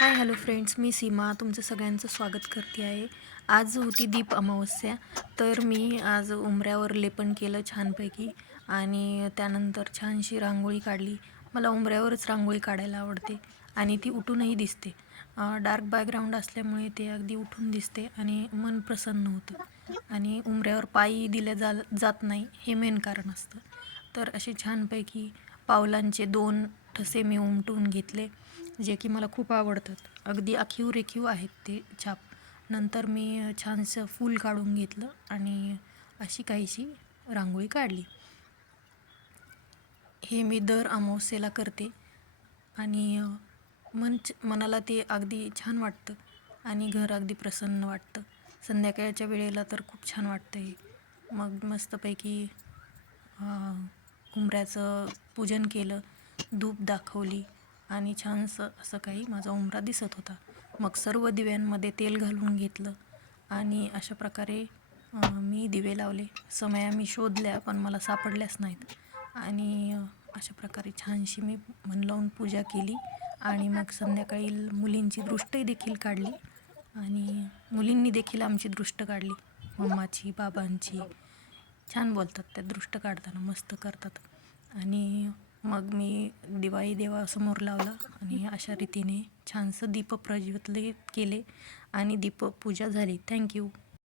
Hi hello friends, मी सीमा तुमचं सगळ्यांचं स्वागत करते आहे. आज होती दीप अमावस्या, तर मी आज उंबऱ्यावर लेपन केलं छानपैकी आणि त्यानंतर छानशी रांगोळी काढली. मला उंबऱ्यावरच रांगोळी काढायला आवडते आणि ती उठूनही दिसते. डार्क बॅकग्राऊंड असल्यामुळे ते अगदी उठून दिसते आणि मन प्रसन्न होतं आणि उंबऱ्यावर पायी दिल्या जात नाही हे मेन कारण असतं. तर असे छानपैकी पावलांचे 2 ठसे मी उमटून घेतले, जे की मला खूप आवडतात. अगदी आखीव रेखीव आहेत ते छाप. नंतर मी छानसं फूल काढून घेतलं आणि अशी काहीशी रांगोळी काढली. हे मी दर अमावस्येला करते आणि मनाला ते अगदी छान वाटतं आणि घर अगदी प्रसन्न वाटतं. संध्याकाळच्या वेळेला तर खूप छान वाटतं हे. मग मस्तपैकी उंबऱ्याचं पूजन केलं, धूप दाखवली आणि छानसं असं काही माझा उंबरा दिसत होता. मग सर्व दिव्यांमध्ये तेल घालून घेतलं आणि अशा प्रकारे मी दिवे लावले. समया मी शोधल्या पण मला सापडल्याच नाहीत आणि अशा प्रकारे छानशी मी मन लावून पूजा केली आणि मग संध्याकाळी मुलींची दृष्टही देखील काढली आणि मुलींनी देखील आमची दृष्ट काढली, मम्माची, बाबांची. छान बोलतात त्या दृष्ट काढताना, मस्त करतात. आणि मग मी दिवाळी देवासमोर लावला आणि अशा रीतीने छानसं दीप प्रज्वलित केले आणि दीपपूजा झाली. थँक्यू.